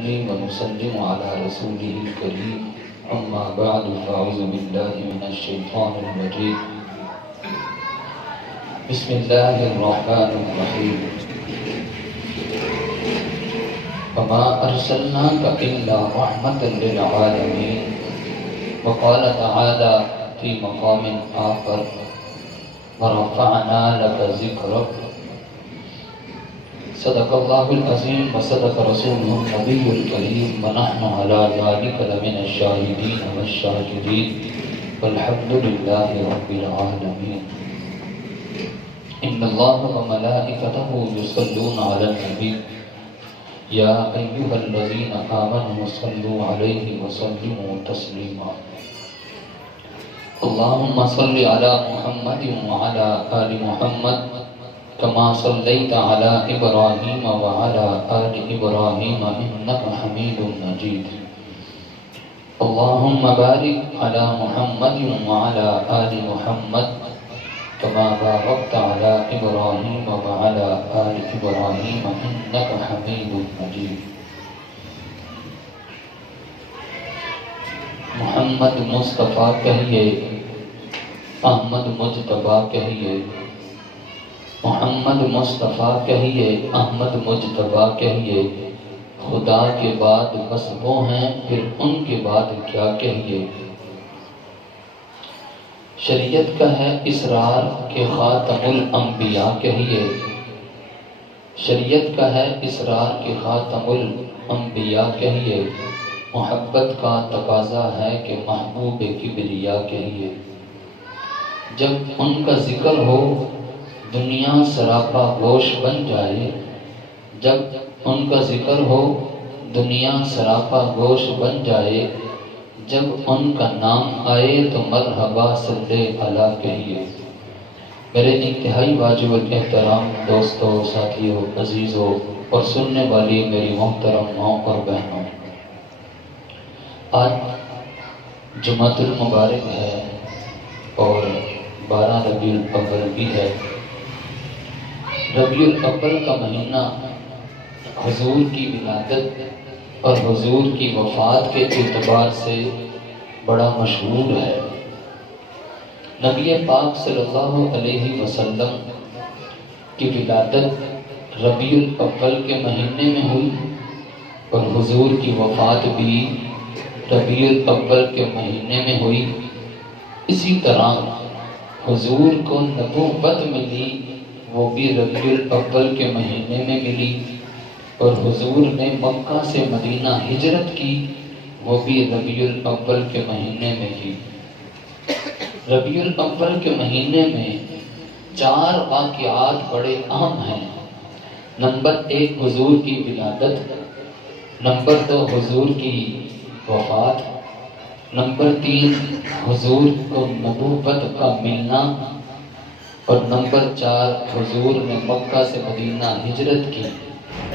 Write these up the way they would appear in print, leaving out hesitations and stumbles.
ونصلي ونسلم على رسوله الكريم أما بعد فأعوذ بالله من الشيطان الرجيم بسم الله الرحمن الرحيم وما أرسلناك إلا رحمة للعالمين وقال تعالى في مقام آخر ورفعنا لك ذكرك صدق الله العظيم وصدق رسوله النبي الكريم ونحن على ذلك لمن الشاهدين والشاكرين والحمد لله رب العالمين إن الله وملائكته يصلون على النبي يا أيها الذين آمنوا صلوا عليه وسلموا تسليما اللهم صل على محمد وعلى آل محمد كما صليت على إبراهيم وعلى آل إبراهيم إنك حميد مجيد اللهم بارك على محمد وعلى آل محمد كما باركت على إبراهيم وعلى آل إبراهيم إنك حميد مجيد محمد مصطفیٰ کہیے، احمد مجتبیٰ کہیے، محمد مصطفیٰ کہیے، احمد مجتبیٰ کہیے، خدا کے بعد بس وہ ہیں، پھر ان کے بعد کیا کہیے۔ شریعت کا ہے اسرار کہ خاتم الانبیاء کہیے، شریعت کا ہے اسرار کہ خاتم الانبیاء کہیے، محبت کا تقاضا ہے کہ محبوب کبریا کہیے۔ جب ان کا ذکر ہو دنیا سراپا گوش بن جائے، جب ان کا ذکر ہو دنیا سراپا گوش بن جائے، جب ان کا نام آئے تو مرحبا صلی اللہ کہیے۔ میرے انتہائی واجب احترام دوستوں، ساتھیوں، عزیزوں اور سننے والی میری محترم ماں اور بہنوں، آج جمعۃ المبارک ہے اور 12 ربیع الاول بھی ہے۔ ربیع الاول کا مہینہ حضور کی ولادت اور حضور کی وفات کے اعتبار سے بڑا مشہور ہے۔ نبی پاک صلی اللہ علیہ وسلم کی ولادت ربیع الاول کے مہینے میں ہوئی اور حضور کی وفات بھی ربیع الاول کے مہینے میں ہوئی۔ اسی طرح حضور کو نبوت ملی، وہ بھی ربیع الاول کے مہینے میں ملی، اور حضور نے مکہ سے مدینہ ہجرت کی، وہ بھی ربیع الاول کے مہینے میں کی۔ ربیع الاول کے مہینے میں 4 واقعات بڑے اہم ہیں۔ نمبر 1 حضور کی ولادت، نمبر 2 حضور کی وفات، نمبر 3 حضور کو نبوت کا ملنا، اور نمبر 4 حضور نے مکہ سے مدینہ ہجرت کی۔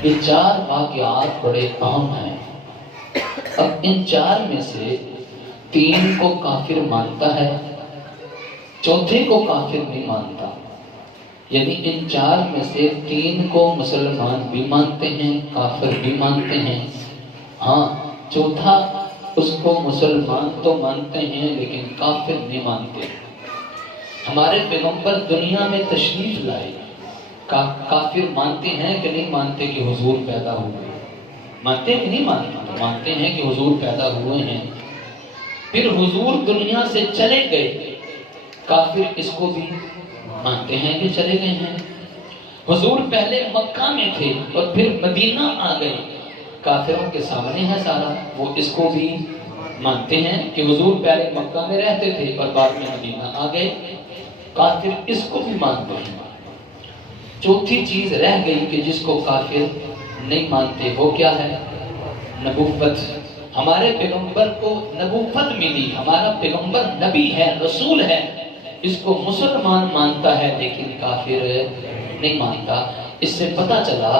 یہ 4 واقعات بڑے اہم ہیں۔ اب ان 4 میں سے 3 کو کافر مانتا ہے، چوتھے کو کافر نہیں مانتا، یعنی ان 4 میں سے 3 کو مسلمان بھی مانتے ہیں، کافر بھی مانتے ہیں، ہاں چوتھا اس کو مسلمان تو مانتے ہیں لیکن کافر نہیں مانتے۔ ہمارے پیغمبر دنیا میں تشریف لائے، کافر مانتے ہیں کہ نہیں مانتے کہ حضور پیدا ہوئے؟ مانتے ہیں کہ نہیں مانتے؟ مانتے ہیں کہ حضور پیدا ہوئے ہیں۔ پھر حضور دنیا سے چلے گئے، کافر اس کو بھی مانتے ہیں کہ چلے گئے ہیں۔ حضور پہلے مکہ میں تھے اور پھر مدینہ آ گئے، کافروں کے سامنے ہے سارا، وہ اس کو بھی مانتے ہیں کہ حضور پہلے مکہ میں رہتے تھے اور بعد میں مدینہ آ گئے، کافر اس کو بھی مانتے ہیں۔ چوتھی چیز رہ گئی کہ جس کو کافر نہیں مانتے، وہ کیا ہے؟ نبوت۔ ہمارے پیغمبر کو نبوت ملی، ہمارا پیغمبر نبی ہے، رسول ہے، اس کو مسلمان مانتا ہے لیکن کافر نہیں مانتا۔ اس سے پتہ چلا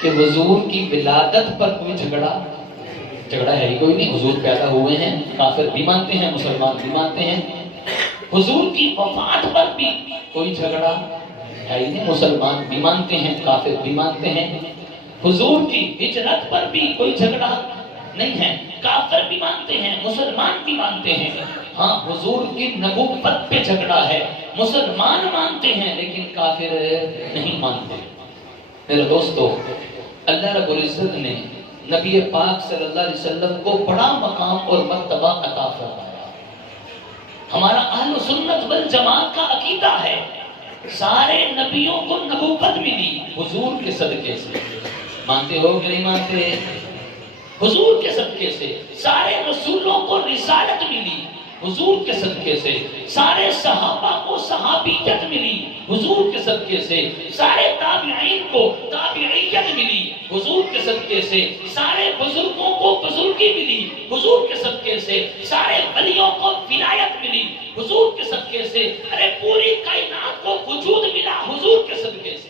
کہ حضور کی ولادت پر کوئی جھگڑا ہے ہی کوئی نہیں، حضور پیدا ہوئے ہیں، کافر بھی مانتے ہیں، مسلمان بھی مانتے ہیں۔ حضور کی وفات پر بھی کوئی جھگڑا ہے ہی نہیں، مسلمان بھی مانتے ہیں، کافر بھی مانتے ہیں۔ حضور کی ہجرت پر بھی کوئی جھگڑا نہیں ہے، کافر بھی مانتے ہیں، مسلمان بھی مانتے ہیں، ہاں حضور کی نبوت پہ جھگڑا ہے، مسلمان مانتے ہیں لیکن کافر نہیں مانتے۔ میرے دوستو، اللہ رب العزت نے نبی پاک صلی اللہ علیہ وسلم کو بڑا مقام اور مرتبہ عطا فرمایا۔ ہمارا اہل سنت والجماعت کا عقیدہ ہے سارے نبیوں کو نبوت ملی حضور کے صدقے سے۔ مانتے ہو کہ نہیں مانتے؟ حضور کے صدقے سے سارے رسولوں کو رسالت ملی حضور کے صدقے سے، سارے صحابہ کو صحابیت ملی حضور کے صدقے سے، سارے تابعین کو تابعیت ملی حضور کے صدقے سے، سارے بزرگوں کو بزرگی ملی حضور کے صدقے سے، سارے ولیوں کو ولایت ملی حضور کے صدقے سے، ارے پوری کائنات کو وجود ملا حضور کے صدقے سے۔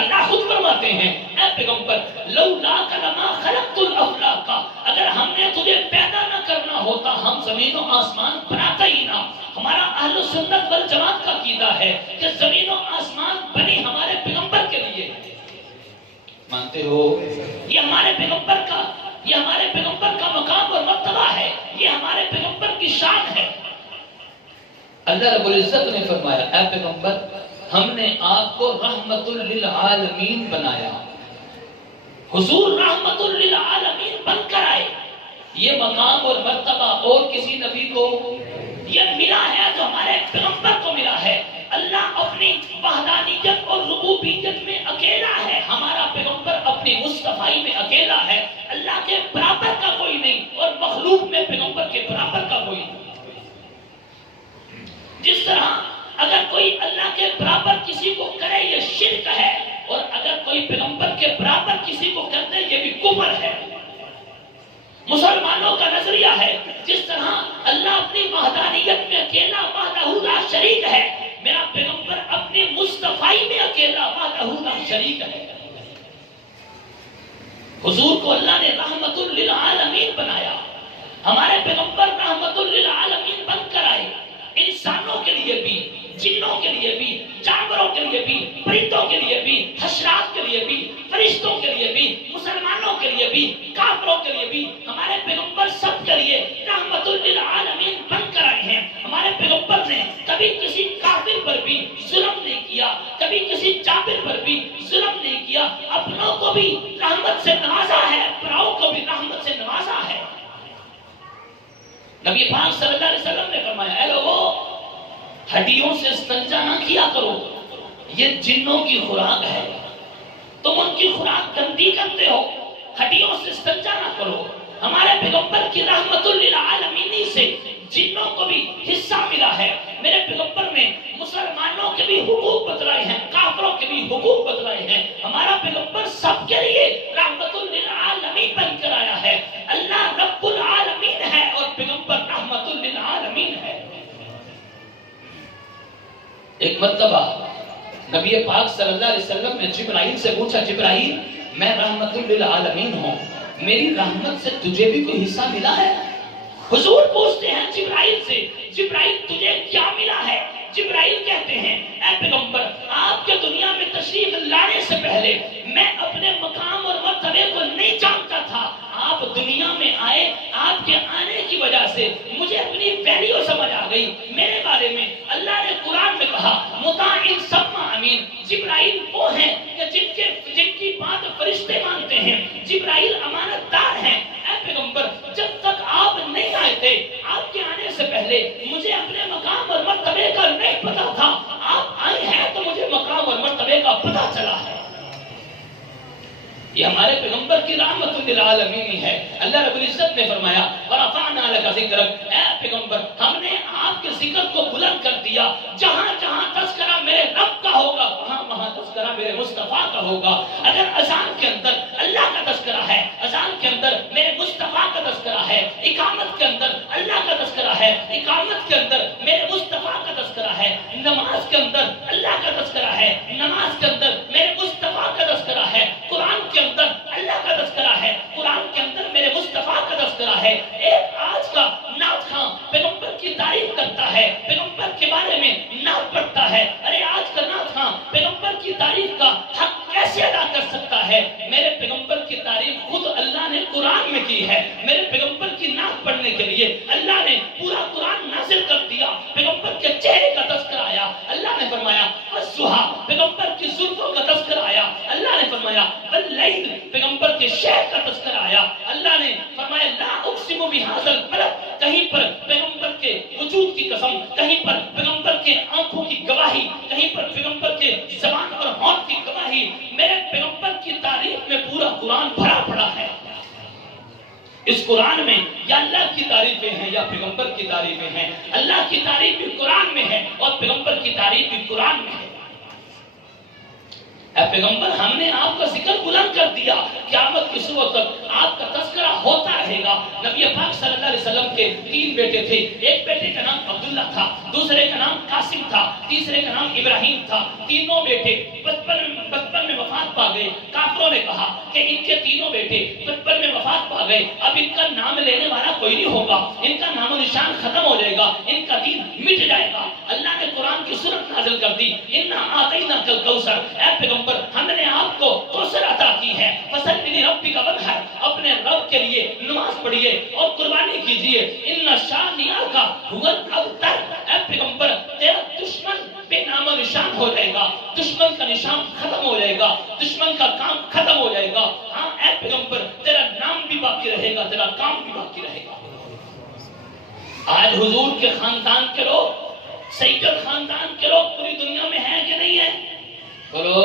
اللہ خود فرماتے ہیں اے پیغمبر لولا لما خلقت الافلاق، اگر ہم نے تجھے پیدا نہ کرنا ہوتا ہم زمین و آسمان بناتا ہی نہ۔ ہمارا اہل سنت والجماعت کا عقیدہ ہے کہ زمین و آسمان بنی ہمارے پیغمبر کے لیے۔ مانتے ہو؟ یہ ہمارے پیغمبر کا مقام اور مرتبہ ہے، یہ ہمارے پیغمبر کی شان ہے۔ اللہ رب العزت نے فرمایا اے پیغمبر ہم نے آپ کو رحمت للعالمین بنایا، حضور رحمت للعالمین بن کر آئے۔ یہ مقام اور مرتبہ اور کسی نبی کو یہ ملا ہے جو ہمارے پیغمبر کو ملا ہے۔ اللہ اپنی وحدانیت اور ربوبیت میں اکیلا ہے، ہمارا پیغمبر اپنی مصطفی میں اکیلا ہے۔ اللہ کے برابر کا کوئی نہیں اور مخلوق میں پیغمبر کے برابر کا کوئی نہیں۔ جس طرح اگر کوئی اللہ کے برابر کسی کو کرے یہ شرک ہے، اور اگر کوئی پیغمبر کے برابر کسی کو کرتے یہ بھی کفر ہے۔ مسلمانوں کا نظریہ ہے جس طرح اللہ اپنی وحدانیت میں اکیلا وحدہ لا شریک ہے، میرا پیغمبر اپنے مصطفی میں اکیلا وحدہ لا شریک ہے۔ حضور کو اللہ نے رحمت للعالمین بنایا، ہمارے پیغمبر رحمت للعالمین بن کر آئے، انسانوں کے لیے بھی، جنوں کے لیے بھی، جانوروں کے لیے بھی، پرندوں کے لیے بھی، حشرات کے لیے بھی، فرشتوں کے لیے بھی، مسلمانوں کے لیے بھی، کافروں کے لیے بھی، ہمارے پیغمبر سب کے لیے رحمت للعالمین بن کر آئے ہیں۔ ہمارے پیغمبر نے کبھی کسی کافر پر بھی ظلم نہیں کیا، کبھی کسی جابر پر بھی ظلم نہیں کیا، اپنوں کو بھی رحمت سے نوازا ہے، پراؤں کو بھی رحمت سے نوازا ہے۔ نبی پاک صلی اللہ علیہ وسلم نے فرمایا اے لوگو ہڈیوں سے استنجا نہ کیا کرو، یہ جنوں کی خوراک ہے، تم ان کی خوراک گندی کرتے ہو، ہڈیوں سے استنجا نہ کرو۔ ہمارے پیغمبر کی رحمت للعالمین سے جنوں کو بھی حصہ ملا ہے۔ میرے پیغمبر نے مسلمانوں کے بھی حقوق بتلائے ہیں، کافروں کے بھی حقوق بتلائے ہیں۔ ہمارا پیغمبر سب کے لیے رحمت للعالمین بن کر آیا ہے۔ اللہ رب العالمین ہے اور پیغمبر رحمت للعالمین ہے۔ ایک مرتبہ نبی پاک صلی اللہ علیہ وسلم نے جبرائیل سے پوچھا جبرائیل میں رحمت للعالمین ہوں، میری رحمت سے تجھے بھی کوئی حصہ ملا ہے؟ حضور پوچھتے ہیں جبرائیل سے جبرائیل تجھے کیا ملا ہے؟ جبرائیل کہتے ہیں اے پیغمبر آپ کے دنیا میں تشریف لانے سے پہلے میں اپنے مقام اور مرتبے کو نہیں جانتا تھا، آپ دنیا میں آئے، آپ کے آنے کی وجہ سے مجھے اپنی ویلیو سمجھ آ گئی۔ میرے بارے میں اللہ نے قرآن میں کہا مطاع ثم امین، جبرائیل وہ ہیں کہ جن کی بات فرشتے مانتے ہیں، جبرائیل امانت دار ہیں۔ اے پیغمبر جب تک آپ نہیں آئے تھے، آپ کے آنے سے پہلے مجھے اپنے مقام اور مرتبے کا نہیں پتا تھا، آپ آئے ہیں تو مجھے مقام اور مرتبے کا پتا چلا ہے۔ یہ ہمارے پیغمبر کی رحمت للعالمین ہے۔ اللہ رب العزت نے فرمایا ورفعنا لک ذکرک، اے پیغمبر ہم نے آپ کے ذکر کو بلند کر دیا، جہاں جہاں تذکرہ میرے رب کا ہوگا وہاں وہاں تذکرہ میرے مصطفیٰ کا ہوگا۔ اگر اذان کے اندر اللہ کا تذکرہ ہے، اذان کے اندر میرے مصطفیٰ کا تذکرہ ہے، اقامت کے اندر اللہ کا تذکرہ ہے، اقامت کے اندر میرے مصطفیٰ کا تذکرہ ہے، نماز کے اندر اللہ کا تذکرہ ہے، نماز کے اندر میرے مصطفیٰ کا تذکرہ ہے، قرآن کے اندر اللہ کا تذکرہ ہے، قرآن کے اندر میرے مصطفیٰ کا تذکرہ ہے۔ ایک آج کا نعت خواں پیغمبر کی تعریف کرتا ہے، پیغمبر کے بارے میں نعت پڑھتا ہے، ارے آج کا نعت خواں پیغمبر کی تعریف کا حق کیسے ادا کر سکتا ہے؟ قرآن میں کی ہے. میرے پیغمبر کی نعت پڑھنے کے لیے اللہ نے پورا قرآن نازل کر دیا. پیغمبر کے چہرے کا تذکرہ آیا, اللہ نے فرمایا والضحیٰ, پیغمبر کی زلفوں کا تذکرہ آیا, اللہ نے فرمایا واللیل, پیغمبر کے شہر کا تذکرہ آیا, اللہ نے فرمایا لا اقسم بہذا البلد, کہیں پر پیغمبر کے وجود کی قسم, کہیں پر پیغمبر کے آنکھوں کی گواہی, کہیں پر پیغمبر کے زبان اور ہونٹ کی گواہی. میرے پیغمبر کی تعریف میں پورا قرآن بھرا پڑا ہے. اس قرآن میں یا اللہ کی تعریفیں ہیں یا پیغمبر کی تعریفیں ہیں. اللہ کی تعریف بھی قرآن میں ہے اور پیغمبر کی تعریف بھی قرآن میں ہے. اے پیغمبر, ہم نے آپ کا ذکر بلند کر دیا, قیامت کی صبح تک آپ کا تذکرہ ہوتا رہے گا. نبی پاک صلی اللہ علیہ وسلم کے 3 بیٹے تھے. ایک بیٹے کا نام عبداللہ تھا, دوسرے کا نام قاسم تھا, تیسرے کا نام ابراہیم تھا. تینوں بیٹے بچپن میں وفات پا گئے. کافروں نے کہا کہ ان کے تینوں بیٹے بچپن میں وفات پا گئے, اب ان کا نام لینے والا کوئی نہیں ہوگا, ان کا نام و نشان ختم ہو جائے گا, ان کا دین مٹ جائے گا. اللہ نے قرآن کی سورت نازل کر دی, انا آتیناک الکوثر, اے پیغمبر ہم نے آپ کو کوثر عطا کی ہے. فصلی لربک وانحر, اپنے رب کے لیے نماز پڑھیے اور قربانی کیجیے. ان شانئک ھو الابتر, اے پیغمبر تیرا دشمن بے نام و نشان ہو جائے گا, دشمن کا نشان ختم ہو جائے گا, دشمن کا کام ختم ہو جائے گا. ہاں اے پیغمبر تیرا نام بھی باقی رہے گا, تیرا کام بھی باقی رہے گا. آج حضور کے خاندان کے لوگ, سید خاندان کے لوگ پوری دنیا میں ہیں کہ نہیں ہیں؟ بولو.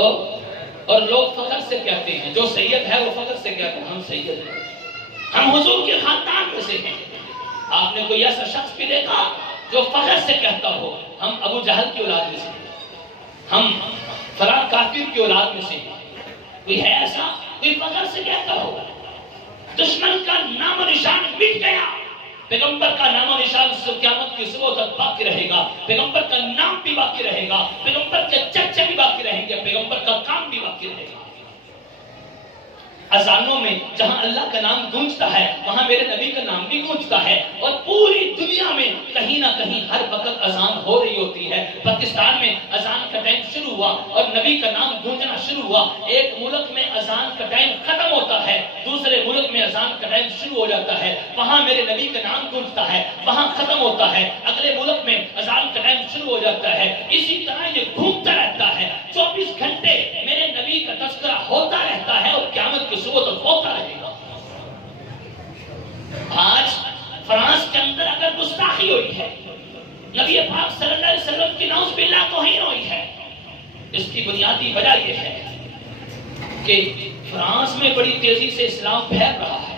اور لوگ فخر سے کہتے ہیں, جو سید ہے وہ فخر سے کہتے ہیں ہم سید ہیں, ہم حضور کے خاندان میں سے ہیں. آپ نے کوئی ایسا شخص بھی دیکھا جو فخر سے کہتا ہو ہم ابو جہل کی اولاد میں سے ہیں, ہم فلاں کافر کی اولاد میں سے ہیں؟ کوئی ہے ایسا کوئی فخر سے کہتا ہو؟ دشمن کا نام و نشان مٹ گیا, پیغمبر کا نام و نشان قیامت کی صبح تک باقی رہے گا. پیغمبر کا نام بھی باقی رہے گا, پیغمبر کے چرچے بھی باقی رہیں گے, پیغمبر کا کام بھی باقی رہے گا. اذانوں میں جہاں اللہ کا نام گونجتا ہے وہاں میرے نبی کا نام بھی گونجتا ہے, اور پوری دنیا میں کہیں نہ کہیں ہر وقت اذان ہو رہی ہوتی ہے. پاکستان میں اذان کا ٹائم شروع ہوا اور نبی کا نام گونجنا شروع ہوا. ایک ملک میں اذان کا ٹائم ختم ہوتا ہے, دوسرے ملک میں اذان کا ٹائم شروع ہو جاتا ہے. وہاں میرے نبی کا نام گونجتا ہے, وہاں ختم ہوتا ہے, اگلے ملک میں اذان کا ٹائم شروع ہو جاتا ہے. اسی طرح یہ گھومتا رہتا ہے, 24 گھنٹے میرے نبی کا تذکرہ ہوتا رہتا ہے اور قیامت کی صبح تک ہوتا رہے گا. آج فرانس کے اندر اگر گستاخی ہوئی ہے, نبی پاک صلی اللہ علیہ وسلم کی نعوذ باللہ توہین ہوئی ہے, اس کی بنیادی وجہ یہ ہے کہ فرانس میں بڑی تیزی سے اسلام پھیل رہا ہے,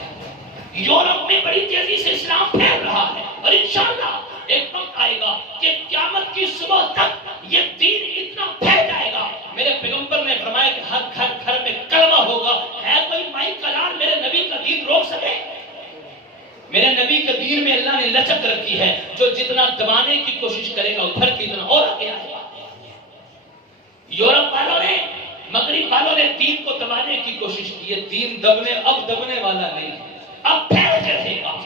یورپ میں بڑی تیزی سے اسلام پھیل رہا ہے, اور انشاءاللہ ایک وقت آئے گا کہ قیامت کی صبح تک یہ دین اتنا پھیل جائے گا. میرے پیغمبر نے فرمایا کہ ہر گھر میں کلمہ ہوگا. ہے کوئی مائی کلام میرے نبی کا دین روک سکے؟ میرے نبی کے دین میں اللہ نے لچک رکھی ہے, جو جتنا دبانے کی کوشش کرے گا ادھر کی اتنا اور آگے آئے گا. یورپ والوں نے, مغرب والوں نے دین کو دبانے کی کوشش کی ہے. دین اب دبنے والا نہیں ہے, اب پھیل کے رہے گا.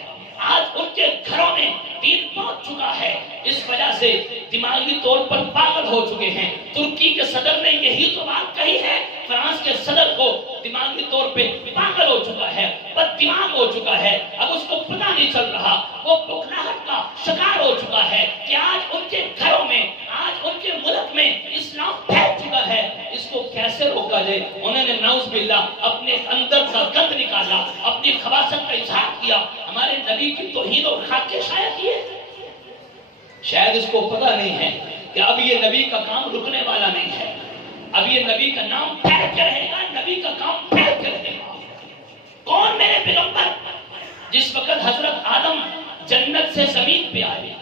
آج ان کے گھروں میں دین پہنچ چکا ہے, اس وجہ سے دماغی طور پر پاگل ہو چکے ہیں. ترکی کے صدر نے یہی تو بات کہی ہے, فرانس کے صدر کو دماغی طور پہ پاگل ہو چکا ہے, بد دماغ ہو چکا ہے, اب اس کو پتہ نہیں چل رہا, وہ بخلاہٹ کا شکار ہو چکا ہے کہ آج ان کے گھروں میں, آج ان کے ملک میں اسلام پھیل چکا ہے. اس کو کیسے روکا جائے؟ انہوں نے نعوذ باللہ اپنے اندر کا گند نکالا, اپنی خباثت کا اظہار کیا, ہمارے نبی کی توہین اور خاکے شائع کیے. شاید اس کو پتہ نہیں ہے کہ اب یہ نبی کا کام رکنے والا نہیں ہے, اب یہ نبی کا نام پھیل کے رہے گا, نبی کا کام پھیل کے رہے گا. کون میرے پیغمبر؟ جس وقت حضرت آدم جنت سے زمین پہ آئے,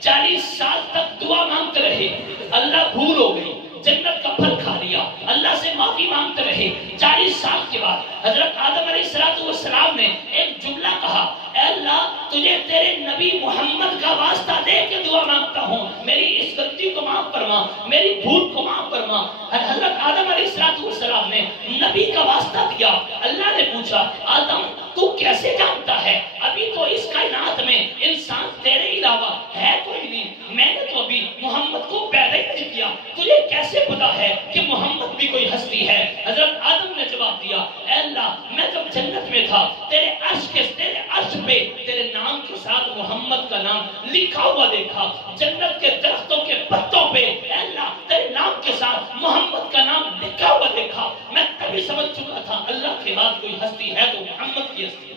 40 سال تک دعا مانگتے رہے, اللہ بھول ہو گئی, جنت کا پھل کھا لیا, اللہ سے معافی مانگتے رہے. 40 سال کے بعد حضرت آدم علیہ السلام نے ایک جملہ کہا, اے اللہ تجھے تیرے نبی محمد کا واسطہ دے کے دعا مانگتا ہوں, میری اس غلطی کو معاف فرما, میری بھول کو معاف فرما. حضرت آدم علیہ السلام نے نبی کا واسطہ دیا. اللہ نے پوچھا, آدم تو کیسے جانتا ہے؟ ابھی تو اس کائنات میں انسان تیرے علاوہ ہے کوئی نہیں, میں نے تو ابھی محمد کو پیدا ہی نہیں کیا, تجھے کیسے پتا ہے کہ محمد بھی کوئی ہستی ہے؟ حضرت آدم نے جواب دیا, اے اللہ میں جب جنت میں تھا تیرے کہ تیرے عرش پہ تیرے نام کے ساتھ محمد کا نام لکھا ہوا دیکھا، جنت کے درختوں کے پتوں پہ اے اللہ تیرے نام کے ساتھ محمد کا نام لکھا ہوا دیکھا، میں تبھی سمجھ چکا تھا اللہ کے بعد کوئی ہستی ہے تو محمد کی ہستی ہے۔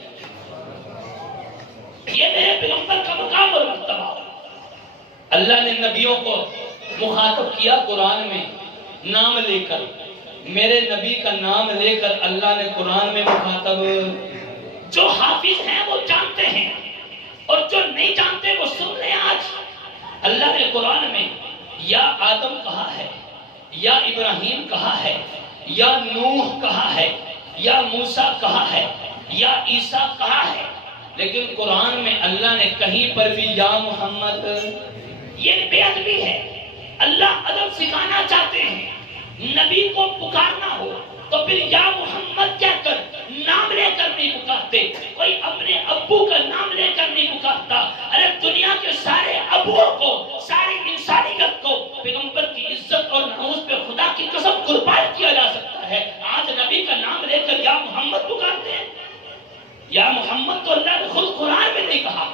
یہ میرے پیغمبر کا مقام اور مرتبہ۔ اللہ نے نبیوں کو مخاطب کیا قرآن میں نام لے کر، میرے نبی کا نام لے کر اللہ نے قرآن میں مخاطب، جو حافظ ہیں وہ جانتے ہیں اور جو نہیں جانتے وہ سن لیں۔ آج اللہ نے قرآن میں یا آدم کہا ہے، یا ابراہیم کہا ہے، یا نوح کہا ہے، یا موسیٰ کہا ہے، یا عیسیٰ کہا ہے، لیکن قرآن میں اللہ نے کہیں پر بھی یا محمد، یہ بے ادبی ہے۔ اللہ ادب سکھانا چاہتے ہیں، نبی کو پکارنا ہو تو پھر یا محمد کیا کر، نام لے کر نہیں پکارتے۔ کوئی اپنے ابو کا نام لے کر نہیں پکارتا۔ ارے دنیا کے سارے ابوؤں کو، ساری انسانیت کو پیغمبر کی عزت اور ناموس پہ خدا کی قسم قربان کیا جا سکتا ہے، آج نبی کا نام لے کر یا محمد پکارتے ہیں۔ یا محمد تو اللہ نے خود قرآن میں نہیں کہا۔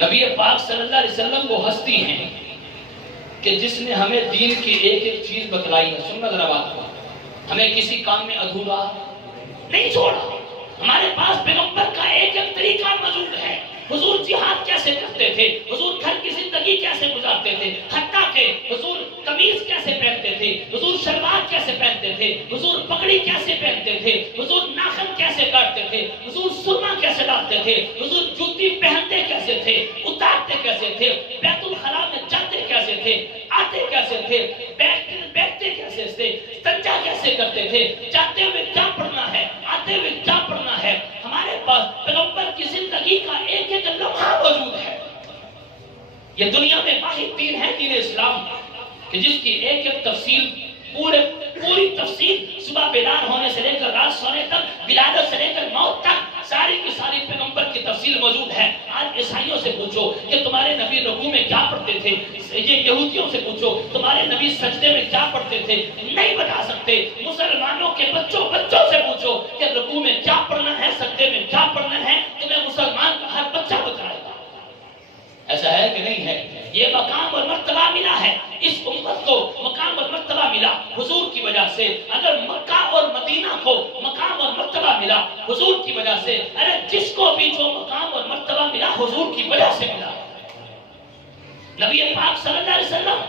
نبی پاک صلی اللہ علیہ وسلم وہ ہستی ہیں کہ جس نے ہمیں دین کی ایک ایک چیز بتلائی ہے۔ سننا ذرا بات کو، ہمیں کسی کام میں ادھورا نہیں چھوڑا۔ ہمارے پاس پیغمبر کا ایک ایک طریقہ موجود ہے۔ حضور جہاد کیسے کرتے تھے، حضور گھر کی زندگی کیسے گزارتے تھے، حتیٰ کہ حضور قمیض کیسے پہنتے تھے، حضور شلوار کیسے پہنتے تھے، حضور پگڑی کیسے پہنتے تھے، حضور ناخن کیسے کاٹتے تھے، حضور سرما کیسے ڈالتے تھے، حضور جوتی پہنتے کیسے تھے، اتارتے کیسے تھے، بیت الخلاء میں جاتے کیسے تھے، آتے کیسے تھے، بیٹھتے کیسے تھے، استنجا کیسے کرتے تھے، جاتے ہوئے کیا پڑھنا ہے، آتے ہوئے کیا پڑھنا ہے۔ ہمارے پاس پیغمبر کی زندگی کا ایک ایک لمحہ موجود ہے۔ یہ دنیا میں واحد دین ہے دین اسلام کہ جس کی ایک ایک تفصیل، پوری تفصیل، صبح بیدار ہونے سے لے کر رات سونے تک، ولادت سے لے کر موت تک، ساری کی ساری پیغمبر کی تفصیل موجود ہے۔ آج عیسائیوں سے پوچھو کہ تمہارے نبی رکوع میں کیا پڑھتے تھے، یہ یہودیوں سے پوچھو تمہارے نبی سجدے میں کیا پڑھتے تھے، نہیں بتا سکتے۔ مسلمانوں کے بچوں سے پوچھو کہ رکوع میں کیا پڑھنا ہے، سجدے میں کیا پڑھنا ہے، تمہیں مسلمان کا ہر بچہ بتائے گا۔ ایسا ہے کہ نہیں ہے؟ یہ مقام اور مرتبہ ملا ہے، اس امت کو مقام اور مرتبہ ملا حضور کی وجہ سے۔ اگر مکہ اور مدینہ کو مقام اور مرتبہ ملا حضور کی وجہ سے، ارے جس کو بھی جو مقام اور مرتبہ ملا حضور کی وجہ سے ملا۔ نبی پاک صلی اللہ علیہ وسلم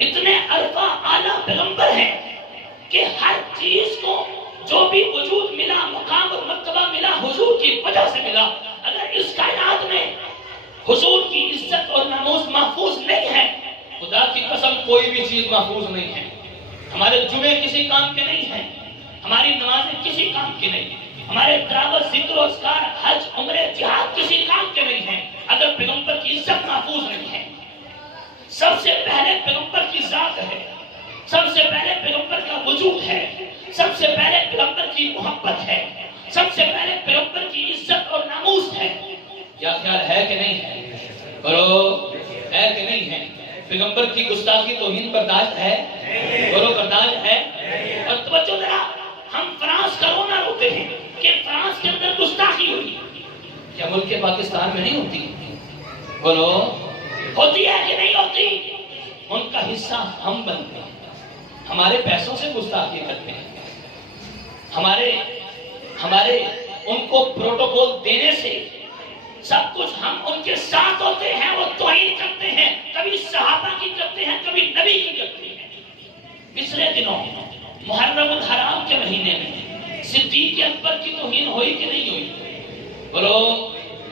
اتنے عرفہ اعلیٰ پیغمبر ہیں کہ ہر چیز کو جو بھی وجود ملا، مقام اور مرتبہ ملا، حضور کی وجہ سے ملا۔ اگر اس کائنات میں حضور کی عزت اور ناموس محفوظ نہیں ہے، خدا کی قسم کوئی بھی چیز محفوظ نہیں ہے۔ ہمارے جمعے کسی کام کے نہیں ہیں، ہماری نمازیں کسی کام کی نہیں، ہمارے تلاوت، ذکر و اذکار، حج، عمرے، جہاد کسی کام کے نہیں ہیں اگر پیغمبر کی عزت محفوظ نہیں ہے۔ سب سے پہلے پیغمبر کی ذات ہے، سب سے پہلے پیغمبر کا وجود ہے، سب سے پہلے پیغمبر کی محبت ہے، سب سے پہلے پیغمبر کی عزت اور ناموس ہے۔ کیا خیال ہے کہ نہیں ہے؟ بولو ہے کہ نہیں ہے؟ پیغمبر کی گستاخی توہین برداشت ہے؟ بولو برداشت ہے؟ اور توجہ ذرا، ہم فرانس کا رونا روتے ہیں کہ فرانس کے اندر گستاخی ہوئی، کیا ملک پاکستان میں نہیں ہوتی؟ بولو ہوتی ہے کہ نہیں ہوتی؟ ان کا حصہ ہم بنتے ہیں، ہمارے پیسوں سے گستاخی کرتے ہیں، ہمارے ان کو پروٹوکول دینے سے سب کچھ ہم ان کے ساتھ ہوتے ہیں، وہ توہین کرتے ہیں، کبھی صحابہ کی کرتے ہیں، کبھی نبی کی کرتے ہیں۔ پچھلے دنوں محرم الحرام کے مہینے میں صدیق اکبر کی توہین ہوئی کہ نہیں ہوئی؟ بولو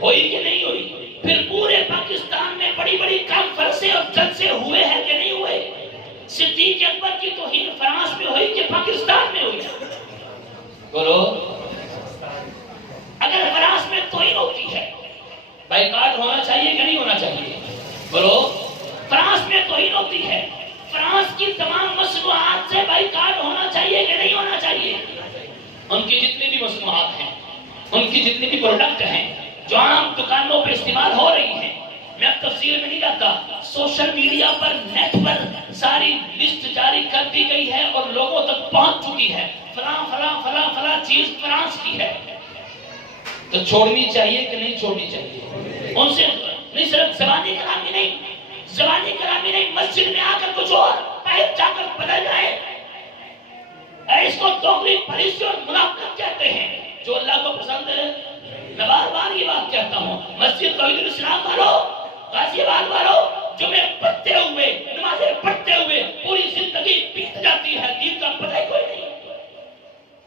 ہوئی کہ نہیں ہوئی؟ پھر پورے پاکستان میں بڑی بڑی کانفرنسیں اور جلسے ہوئے ہیں کہ نہیں ہوئے؟ صدیق اکبر کی توہین فرانس میں ہوئی کہ پاکستان میں ہوئی؟ بولو اگر فرانس میں توہین ہوتی ہے بائیکاٹ ہونا چاہیے کہ نہیں ہونا چاہیے؟ بولو فرانس میں توہین ہوتی ہے، فرانس کی تمام مصنوعات سے بائیکاٹ ہونا چاہیے کہ نہیں ہونا چاہیے؟ ان کی جتنی بھی مصنوعات ہیں، ان کی جتنی بھی پروڈکٹ ہیں جو عام دکانوں پہ استعمال ہو رہی ہیں، میں تفصیل میں نہیں جاتا، سوشل میڈیا پر، نیٹ پر ساری لسٹ جاری کر دی گئی ہے اور لوگوں تک پہنچ چکی ہے، فلاں فلاں فلاں فلاں چیز فرانس کی ہے، تو چھوڑنی چاہیے کہ نہیں چھوڑنی چاہیے؟ ان سے نہیں صرف زبانی کلامی نہیں، زبانی کلامی نہیں، مسجد میں آ کر کچھ اور پیر جا کر بدل جائے، اس کو دوغلی پریشی اور منافقت کہتے ہیں جو اللہ کو پسند ہے۔ میں بار بار یہ بات کہتا ہوں، مسجد توحید الاسلام والوں، غازی آباد والوں، جمعے پڑھتے ہوئے، نمازیں پڑھتے ہوئے پوری زندگی بیت جاتی ہے، دین کا پتہ ہی کوئی نہیں۔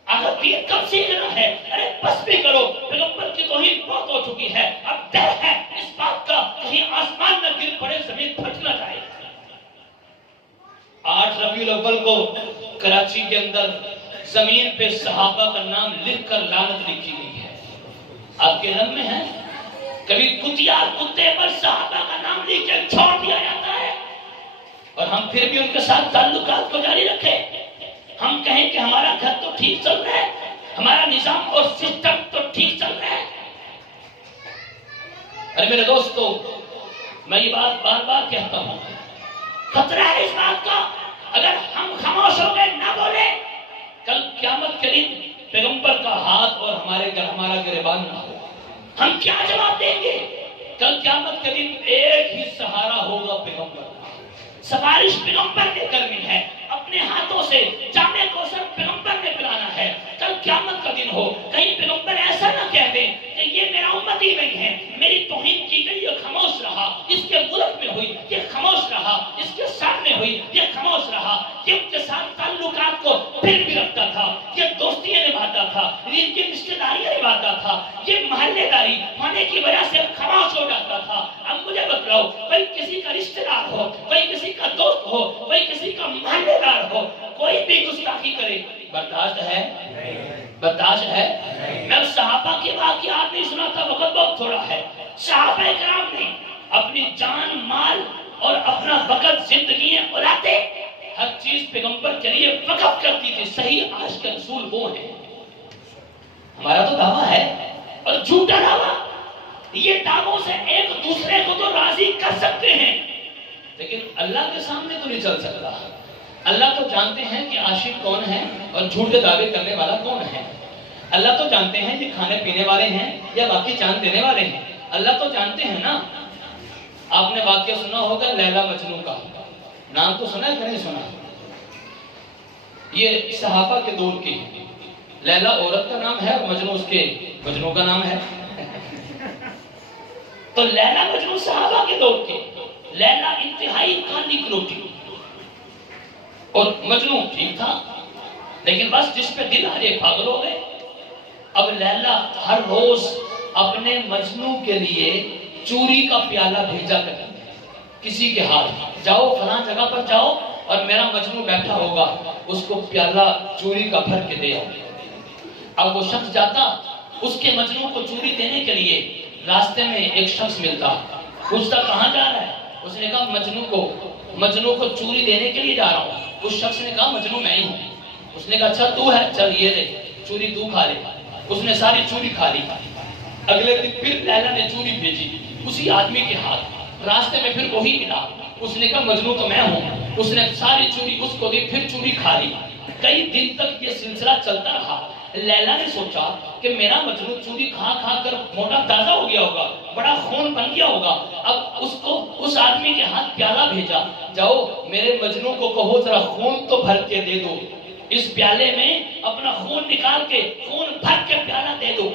اگر دین کب سیکھنا ہے، ارے بس بھی کرو، پیغمبر کی توہین بہت ہو چکی ہے، اب ڈر ہے اس بات کا کہیں آسمان نہ گر پڑے، زمین پھٹ نہ جائے۔ 8 ربیع الاول کو کراچی کے اندر زمین پہ صحابہ کا نام لکھ کر لعنت لکھی گئی ہے، آپ کے علم میں ہے؟ کبھی کتیا کتے پر صحابہ کا نام لکھ کے چھوڑ دیا جاتا ہے، اور ہم پھر بھی ان کے ساتھ تعلقات کو جاری رکھیں۔ ہم کہیں کہ ہمارا گھر تو ٹھیک چل رہا ہے، ہمارا نظام اور سسٹم تو ٹھیک چل رہا ہے۔ ارے میرے دوستو، میں یہ بات بار بار کہتا ہوں، خطرہ ہے اس بات کا اگر ہم خاموش ہو گئے، نہ بولے، کل قیامت کے دن پیغمبر کا ہاتھ اور ہمارا گریبان نہ ہو، ہم کیا جواب دیں گے؟ کل قیامت کے دن ایک ہی سہارا ہوگا پیغمبر کا، سفارش پیغمبر نے کرنی ہے، اپنے ہاتھوں سے جامع کوثر پیغمبر نے پلانا ہے۔ کل قیامت کا دن ہو، کہیں پیغمبر ایسا نہ کہہ دیں کہ یہ میرا امتی نہیں ہے، میری توہین کی گئی، یہ خاموش رہا، اس کے ملک میں ہوئی یہ خاموش رہا، اس کے سامنے ہوئی یہ خاموش رہا، یہ ان کے ساتھ تعلقات کو پھر بھی رکھتا تھا، یہ دوستیاں نبھاتا تھا، ان کی رشتہ داریاں نبھاتا تھا، یہ محلے داری ہونے کی وجہ سے خاموش ہو جاتا تھا۔ اب مجھے بتلاؤ، کوئی کسی کا رشتہ دار ہو، کوئی کسی کا دوست ہو، کوئی کسی کا محلے دار ہو، کوئی بھی گستاخی کرے، برداشت ہے؟ برداشت ہے؟ میں صحابہ کے واقعات نہیں سناتا، وقت بہت تھوڑا ہے۔ صحابہ کرام نے اپنی جان، مال اور اپنا وقت، زندگی اڑاتے، ہر چیز پیغمبر کے لیے وقف کرتی تھی۔ صحیح عاشق رسول وہ ہیں۔ ہمارا تو دعویٰ ہے، اور جھوٹا دعویٰ، یہ دعووں سے ایک دوسرے کو تو راضی کر سکتے ہیں، لیکن اللہ کے سامنے تو نہیں چل سکتا۔ اللہ تو جانتے ہیں کہ عاشق کون ہے اور جھوٹے دعوے کرنے والا کون ہے۔ اللہ تو جانتے ہیں یہ کھانے پینے والے ہیں یا باقی چاند دینے والے ہیں۔ اللہ تو جانتے ہیں نا۔ آپ نے واقعہ سنا ہوگا لیلا مجنون کا، نام تو سنا ہے کہ نہیں سنا؟ یہ صحابہ کے دور کی، لیلا عورت کا نام ہے اور مجنون اس کے مجنون کا نام ہے۔ تو لیلا مجنون صحابہ کے دور کی، لیلا انتہائی کالی کلوٹی اور مجنون ٹھیک تھا، لیکن بس جس پہ دل آئے پاگل ہو گئے۔ اب لیلا ہر روز اپنے مجنون کے لیے چوری کا پیالہ بھیجا کرتی کسی کے ہاتھ، جاؤ فلاں جگہ پر جاؤ اور میرا مجنون بیٹھا ہوگا، اس کو پیالہ چوری کا بھر کے دے آؤ۔ اب وہ شخص جاتا، اس کے مجنون کو چوری دینے کے لیے راستے میں ایک شخص ملتا، پوچھتا کہاں جا رہا ہے؟ اس نے کہا مجنون کو چوری دینے کے لیے جا رہا ہوں۔ اس شخص نے کہا مجنون میں ہی ہوں۔ اس نے کہا اچھا تو ہے، چل یہ لے چوری تو کھا لے۔ اس نے ساری چوری کھا لی۔ اگلے دن پھر لیلا نے چوری بھیجی اسی آدمی کے ہاتھ، راستے میں پھر وہی ملا۔ اس نے کہا مجنون تو میں ہوں۔ اس نے ساری چوری اس کو دی، پھر چوری کھا لی۔ کئی دن تک یہ سلسلہ چلتا رہا۔ لیلا نے سوچا کہ میرا مجنون چوری کھا کھا کر موٹا تازہ ہو گیا ہوگا، بڑا خون بن گیا ہوگا۔ اب اس کو اس آدمی کے ہاتھ پیالہ بھیجا، جاؤ میرے مجنون کو کہو ذرا خون تو بھر کے دے دو، اس پیالے میں اپنا خون نکال کے خون بھر کے پیالہ دے دو۔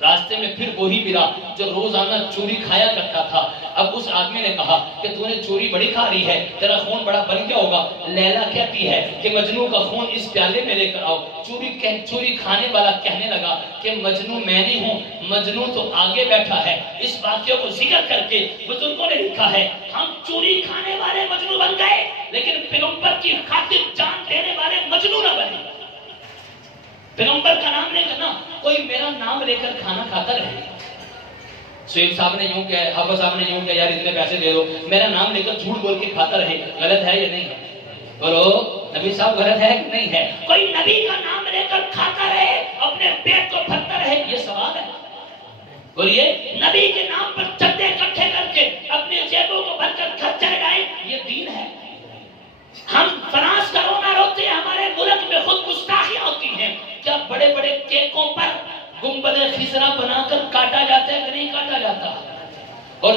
راستے میں پھر وہی ملا جو روزانہ چوری کھایا کرتا تھا۔ اب اس آدمی نے کہا کہ تو نے چوری بڑی کھا رہی ہے، تیرا خون بڑا بن گیا ہوگا۔ لیلا کہتی ہے کہ مجنون کا خون اس پیالے میں لے کر آؤ۔ چوری کھانے والا کہنے لگا کہ مجنون میں نہیں ہوں، مجنون تو آگے بیٹھا ہے۔ اس واقعے کو ذکر کر کے بزرگوں نے لکھا ہے ہم چوری کھانے والے مجنون بن گئے، لیکن پیغمبر کی خاطر جان دینے والے مجنون نہ بنے۔ پیغمبر کا نام لے کر نا کوئی میرا نام لے کر کھانا کھاتا رہے۔ سہیل صاحب نے یوں کہا، حافظ صاحب نے یوں کہا، یار اتنے پیسے دے دو، میرا نام لے کر جھوٹ بول کے کھاتا رہے، غلط ہے یا نہیں ہے؟ بولو نبی صاحب غلط ہے کہ نہیں ہے؟ کوئی نبی کا نام لے کر کھاتا رہے، اپنے پیٹ کو بھرتا رہے، یہ سوال ہے؟ بولیے نبی کے نام پر چندے اکٹھے کر کے اپنے جیبوں کو بھر کر گھر چلے جائے، یہ دین ہے؟ ہم فرانس کا رونا روتے ہیں، ہمارے ملک میں خود گستاخیاں ہوتی ہیں۔ کیا بڑے بڑے کیکوں پر گنبد خضرا بنا کر کاٹا جاتا ہے کہ نہیں کاٹا جاتا؟ اور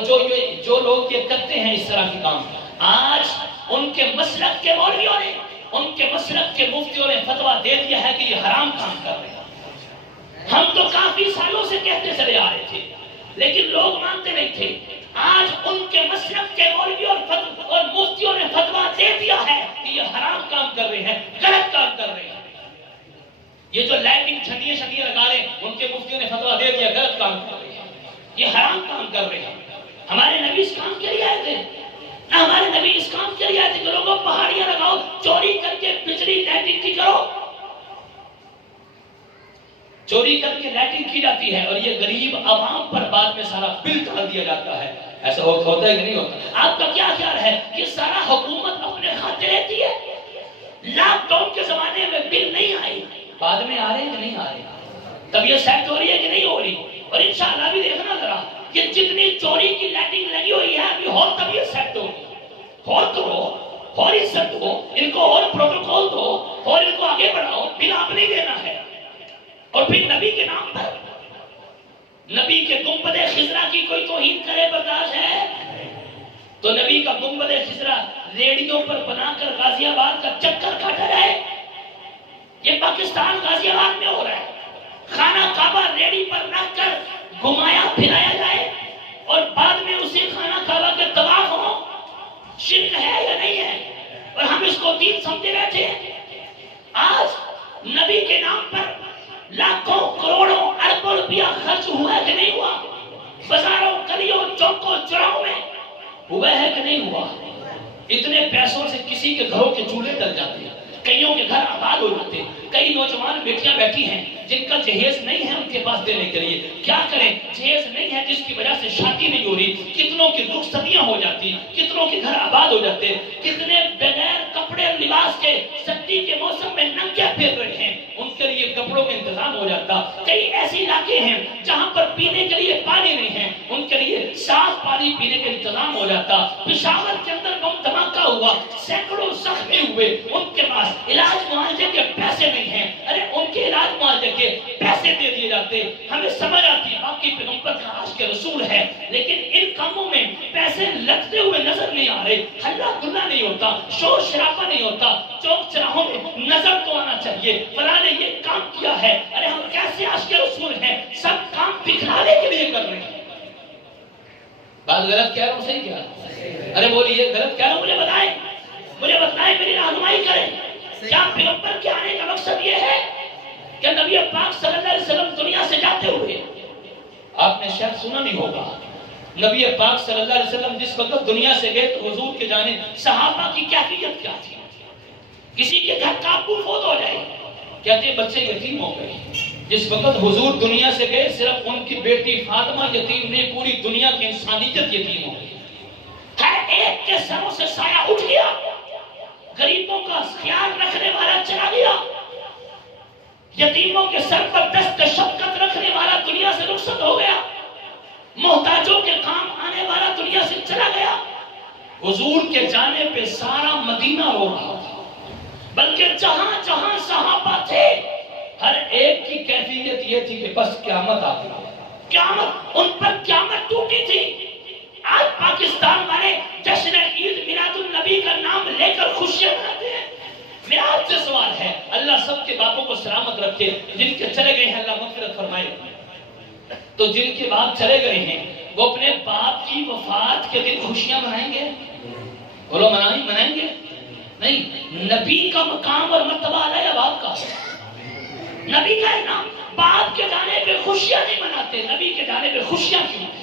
جو لوگ یہ کرتے ہیں اس طرح کے کام، آج ان کے مسلک کے مولویوں نے، ان کے مسلک کے مفتیوں نے فتویٰ دے دیا ہے کہ یہ حرام کام کر رہے ہیں۔ ہم تو کافی سالوں سے کہتے چلے آ رہے تھے لیکن لوگ مانتے نہیں تھے۔ آج ان کے مسلک کے مولوی اور مفتیوں نے فتویٰ دے دیا ہے کہ یہ حرام کام کر رہے ہیں، غلط کام کر رہے ہیں۔ یہ جو لائٹنگ چھٹیاں لگا رہے ہیں، ان کے مفتیوں نے فتویٰ دے دیا غلط کام کر رہے ہیں، یہ حرام کام کر رہے ہیں۔ ہمارے نبی اس کام کے لیے آئے تھے نہ، ہمارے نبی اس کام کے لیے آئے تھے کہ لوگوں پہاڑیاں لگاؤ، چوری کر کے بجلی لائٹنگ کی کرو۔ چوری کر کے لائٹنگ کی جاتی ہے اور یہ غریب عوام پر بعد میں سارا بل ڈال دیا جاتا ہے۔ ایسا ہوتا ہے کہ نہیں ہوتا؟ آپ کا کیا خیال ہے کہ سارا حکومت اپنے خاتے لیتی ہے؟ لاک ڈاؤن کے زمانے میں بل نہیں آئی، بعد میں آ رہے ہیں کہ نہیں آ رہے؟ طبیعت سیٹ ہو رہی ہے کہ نہیں ہو رہی؟ اور انشاءاللہ بھی دیکھنا ذرا، یہ جتنی چوری کی لائٹنگ لگی ہوئی ہے ابھی اور طبیعت سیٹ ہو، اور تو اور عزت دو ان کو، اور پروٹوکول دو، اور ان کو آگے بڑھاؤ، بل آپ نہیں دینا ہے۔ اور پھر نبی کے نام پر، نبی کے گنبد خضرا کی کوئی توہین کرے برداشت ہے؟ تو نبی کا گنبد خضرا ریڑیوں پر بنا کر غازی آباد کا چکر کاٹا جائے، یہ پاکستان غازی آباد میں ہو رہا ہے۔ خانہ کعبہ ریڑی پر رکھ کر گھمایا پھرایا جائے اور بعد میں اسی خانہ کعبہ کے طواف ہو، شرک ہے یا نہیں ہے؟ اور ہم اس کو دین سمجھے بیٹھے ہیں۔ آج نبی کے نام پر لاکھوں کروڑوں اربوں روپیہ خرچ ہوا ہے کہ نہیں ہوا؟ بازاروں گلیوں چوکوں چوراہوں میں ہوا ہے کہ نہیں ہوا؟ اتنے پیسوں سے کسی کے گھروں کے چولہے جل جاتے ہیں، کئیوں کے گھر آباد ہو جاتے ہیں۔ کئی نوجوان بیٹیاں بیٹھی ہیں جن کا جہیز نہیں ہے ان کے پاس دینے کے لیے، کیا کریں؟ جہیز نہیں ہے جس کی وجہ سے شادی نہیں ہو رہی، کتنوں کی رخصتیاں ہو جاتی، کتنوں کے گھر آباد ہو جاتے، کتنے بغیر کپڑے لباس کے سردی کے موسم میں ننگے پھر رہے ہیں، ان کے لیے کپڑوں کا انتظام ہو جاتا۔ کئی ایسے علاقے ہیں جہاں پر پینے کے لیے پانی نہیں ہے، ان کے لیے صاف پانی پینے کا انتظام ہو جاتا۔ پشاور کے اندر بم دھماکہ ہوا، سینکڑوں زخمی ہوئے، ان کے پاس علاج معالجے کے پیسے نہیں ہیں، ارے ان کے علاج معالجے کے پیسے دے دیے جاتے۔ ہمیں سمجھ آتی ہے باقی پیغمبر کا عاشق رسول ہے، لیکن ان کاموں میں پیسے لگتے ہوئے نظر نہیں آ رہے، ہلا گلا نہیں ہوتا، شور شرابہ نہیں ہوتا، چوک چراہوں میں نظر تو آنا چاہیے فلاں نے یہ کام کیا ہے۔ ارے ہم کیسے عاشق رسول ہیں، سب کام دکھلانے کے لیے کر رہے ہیں۔ بات غلط کہہ رہا ہوں صحیح کہہ رہا ہوں؟ ارے بولیے غلط کہہ رہا ہوں، مجھے بتائیں میری رہنمائی کریں۔ کیا پیغمبر کے آنے کا مقصد یہ ہے کہ نبی پاک صلی اللہ علیہ وسلم دنیا سے جاتے ہوئے، آپ نے شاید سنا نہیں ہوگا، نبی پاک صلی اللہ علیہ وسلم جس وقت دنیا سے گئے تو حضور کے جانے صحابہ کی کیفیت کیا تھی؟ کسی کے گھر کابو فوت ہو جائے کہتے بچے یتیم ہو گئے۔ جس وقت حضور دنیا سے گئے صرف ان کی بیٹی فاطمہ یتیم نہیں، پوری دنیا کی انسانیت یتیم ہو گئی۔ ہر ایک کے سروں سے سایہ اٹھ گیا، غریبوں کا خیال رکھنے والا چلا گیا، یتیموں کے سر پر دست شفقت رکھنے والا دنیا سے رخصت ہو گیا، محتاجوں کے کام آنے والا دنیا سے چلا گیا۔ حضور کے جانے پہ سارا مدینہ رو رہا تھا، بلکہ جہاں جہاں صحابہ تھے ہر ایک کی کیفیت یہ تھی کہ بس قیامت آ گئی، قیامت ان پر قیامت ٹوٹی تھی۔ آج پاکستان والے جشن عید میلاد النبی کا نام لے کر خوشیاں مناتے ہیں۔ میرا آپ سے سوال ہے، اللہ سب کے باپوں کو سلامت رکھے، جن کے چلے گئے ہیں اللہ مغفرت فرمائے، تو جن کے باپ چلے گئے ہیں وہ اپنے باپ کی وفات کے دن خوشیاں منائیں گے؟ بولو منائیں گے؟ نہیں، نبی کا مقام اور مرتبہ الگ ہے باپ کا، نبی کا نام، باپ کے جانے پہ خوشیاں نہیں مناتے، نبی کے جانے پہ خوشیاں کیوں؟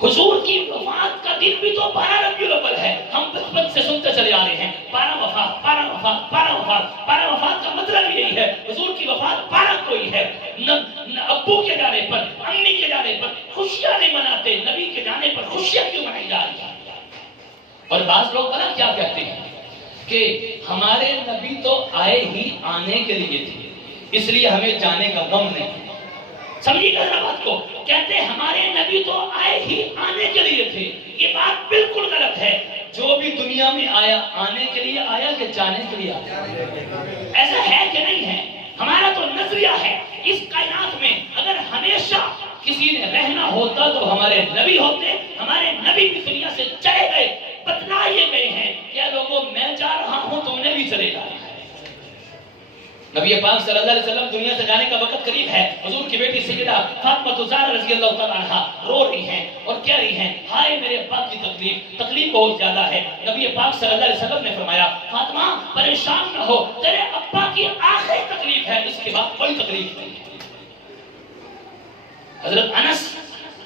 حضور کی وفات کا دن بھی تو 12 ربیع الاول ہے، ہم بچپن سے سنتے چلے آ رہے ہیں 12 وفات 12 وفات 12 وفات 12 وفات کا مطلب یہی ہے حضور کی وفات 12 کوئی ہے۔ ابو کے جانے پر، امی کے جانے پر خوشیاں نہیں مناتے، نبی کے جانے پر خوشیاں کیوں منائی جا رہی ہیں؟ اور بعض لوگ بنا کیا کہتے ہیں کہ ہمارے نبی تو آئے ہی آنے کے لیے تھے، اس لیے ہمیں جانے کا غم نہیں۔ سمجھیے گا بات کو، کہتے ہیں ہمارے نبی تو آئے ہی آنے کے لیے تھے، یہ بات بالکل غلط ہے۔ جو بھی دنیا میں آیا آنے کے لیے آیا کہ جانے کے لیے آیا؟ ایسا ہے کہ نہیں ہے؟ ہمارا تو نظریہ ہے اس کائنات میں اگر ہمیشہ کسی نے رہنا ہوتا تو ہمارے نبی ہوتے. ہمارے نبی بھی دنیا سے چلے گئے, بتلائے گئے ہیں. کیا لوگوں میں جا رہا ہوں تو انہیں بھی چلے جانا ہے. نبی پاک صلی اللہ علیہ وسلم دنیا سے جانے کا وقت قریب ہے. حضور کی بیٹی سیدہ فاطمہ الزہرا رضی اللہ تعالیٰ عنہا رو رہی ہیں اور کہہ رہی ہیں ہائے میرے ابا کی تکلیف بہت زیادہ ہے. نبی پاک صلی اللہ علیہ وسلم نے فرمایا فاطمہ پریشان نہ ہو, تیرے ابا کی آخری تکلیف ہے, اس کے بعد کوئی تکلیف نہیں ہے. حضرت انس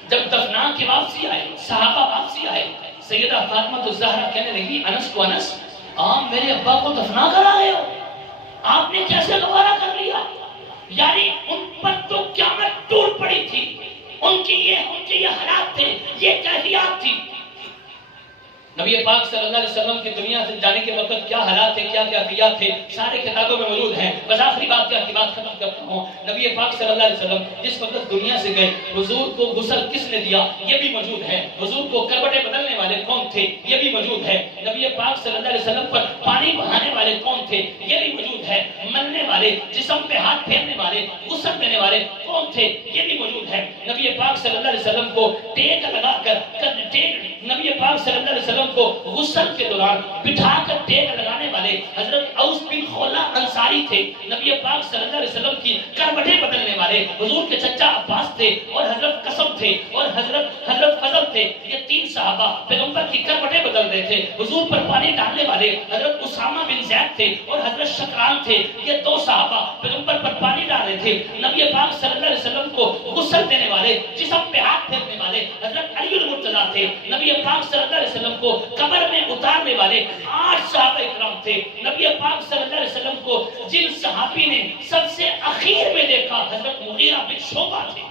جب دفنا کے واپسی آئے, صحابہ واپسی آئے, سیدہ فاطمہ الزہرا کہنے لگی انس کو انس آپ میرے ابا کو دفنا کر آئے ہو, آپ نے کیسے گوارا کر لیا؟ یعنی ان پر تو قیامت ٹوٹ پڑی تھی, ان کے یہ حالات تھے, یہ کیفیات تھی. نبی پاک صلی اللہ علیہ وسلم کی دنیا سے جانے کے وقت کیا حالات تھے, کیا کیفیات تھے, سارے کتابوں میں موجود ہیں. بس آخری بات کی بات ختم کرتا ہوں. نبی پاک صلی اللہ علیہ وسلم جس وقت دنیا سے گئے, حضور کو غسل کس نے دیا یہ بھی موجود ہے. حضور کو کربٹیں بدلنے والے کون تھے یہ بھی موجود ہے. نبی پاک صلی اللہ علیہ وسلم پر پانی بہانے والے کون تھے یہ بھی موجود ہے. ملنے والے, جسم پہ ہاتھ پھیرنے والے, غسل دینے والے کون تھے یہ بھی موجود ہے. نبی پاک صلی اللہ علیہ وسلم کو ٹیک لگا کر نبی پاک صلی اللہ علیہ وسلم کو غسل کے دوران بٹھا کر ٹیک لگانے والے حضرت اوس بن خولہ انصاری تھے. نبی پاک صلی اللہ علیہ وسلم کی کربٹیں بدلنے والے حضور کے چچا عباس تھے اور حضرت قسم تھے اور حضرت فضل تھے. یہ تین صحابہ پیغمبر کی کربٹیں بدل رہے تھے. حضور پر پانی ڈالنے والے حضرت اسامہ بن زید تھے اور حضرت شکران تھے. یہ دو صحابہ پیغمبر پر پانی ڈال رہے تھے. نبی پاک صلی اللہ علیہ وسلم کو غسل دینے والے, جسم پہ ہاتھ پھیرنے والے حضرت علی المرتضیٰ تھے. نبی پاک صلی اللہ علیہ وسلم کو قبر میں اتارنے والے 8 صحابہ اکرام تھے. نبی پاک صلی اللہ علیہ وسلم کو جن صحابی نے سب سے اخیر میں دیکھا حضرت مغیرہ بن شعبہ تھے.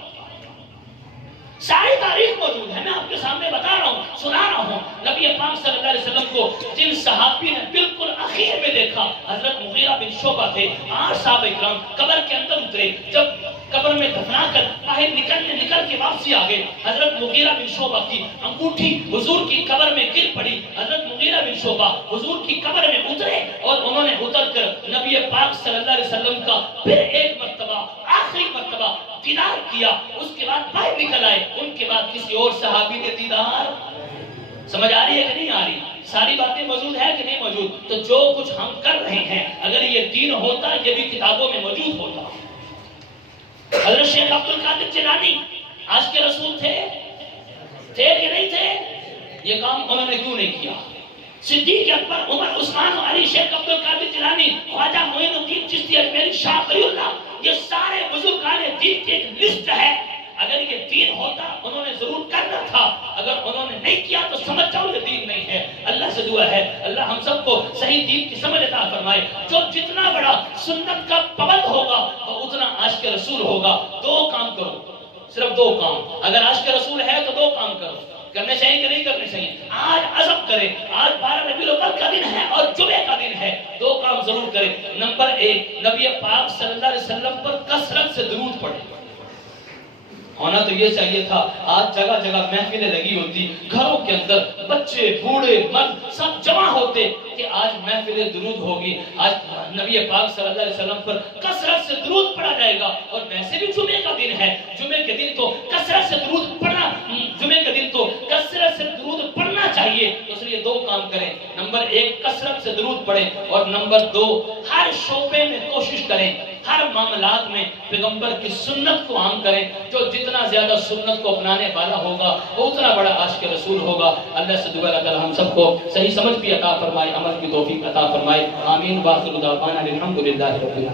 ساری تاریخ موجود ہے, میں آپ کے سامنے بتا رہا ہوں, سنا رہا ہوں. نبی پاک صلی اللہ علیہ وسلم کو جن صحابی نے بالکل اخیر میں دیکھا حضرت مغیرہ بن شعبہ تھے. 8 صحابہ اکرام قبر کے اندر اترے. جب قبر میں دفنا کر باہر نکل کے واپسی آ گئے, حضرت مغیرہ بن شعبہ کی انگوٹھی حضور کی قبر میں گر پڑی. حضرت مغیرہ بن شعبہ حضور کی قبر میں اترے اور انہوں نے اتر کر نبی پاک صلی اللہ علیہ وسلم کا پھر ایک مرتبہ, آخری مرتبہ دیدار کیا. اس کے بعد باہر نکل آئے. ان کے بعد کسی اور صحابی نے دیدار. سمجھ آ رہی ہے کہ نہیں آ رہی؟ ساری باتیں موجود ہے کہ نہیں موجود؟ تو جو کچھ ہم کر رہے ہیں اگر یہ دین ہوتا یہ بھی کتابوں میں موجود ہوتا. حضرت شیخ عبد القادر جیلانی آج کے رسول تھے کہ نہیں تھے؟ یہ کام انہوں نے کیوں نہیں کیا؟ صدیق اکبر, عمر, عثمان و علی, شیخ عبد القادر جیلانی, خواجہ معین الدین چشتی اجمیری, شاہ ولی اللہ, یہ سارے بزرگان دین کی ایک لسٹ ہے. اگر یہ دین ہوتا انہوں نے ضرور کرنا تھا. اگر انہوں نے نہیں کیا تو سمجھ جاؤ یہ دین نہیں ہے. اللہ سے دعا ہے اللہ ہم سب کو صحیح دین کی سمجھ عطا فرمائے. جو جتنا بڑا سنت کا پابند ہوگا وہ اتنا عاشق رسول ہوگا. 2 کام کرو, صرف 2 کام. اگر عاشق رسول ہے تو 2 کام کرو. کرنے چاہیے کہ نہیں کرنے چاہیے؟ آج عزم کریں, آج 12 ربیع الاول کا دن ہے اور جمعے کا دن ہے. 2 کام ضرور کریں. نمبر 1, نبی پاک صلی اللہ علیہ وسلم پر کثرت سے درود پڑھیں. ہونا تو یہ چاہیے تھا آج جگہ جگہ محفلیں لگی ہوتی, گھروں کے اندر بچے, بوڑھے, مرد سب جمع ہوتے کہ آج محفل درود ہوگی, آج نبی پاک صلی اللہ علیہ وسلم پر کثرت سے درود پڑھا جائے گا. اور ویسے بھی جمعے کا دن ہے, جمعے کے دن تو کثرت سے درود پڑھنا, جمعے کے دن تو کثرت سے درود پڑھنا چاہیے. اس لیے 2 کام کریں. نمبر 1 کثرت سے درود پڑھیں اور نمبر 2 ہر شعبے میں کوشش کریں, ہر معاملات میں پیغمبر کی سنت کو عام کریں. جو جتنا زیادہ سنت کو اپنانے والا ہوگا وہ اتنا بڑا عاشق رسول ہوگا. اللہ سے دعا ہے ہم سب کو صحیح سمجھ بھی عطا فرمائے, عمل کی توفیق عطا فرمائے. آمین. واخر دعوانا الحمدللہ رب العالمین.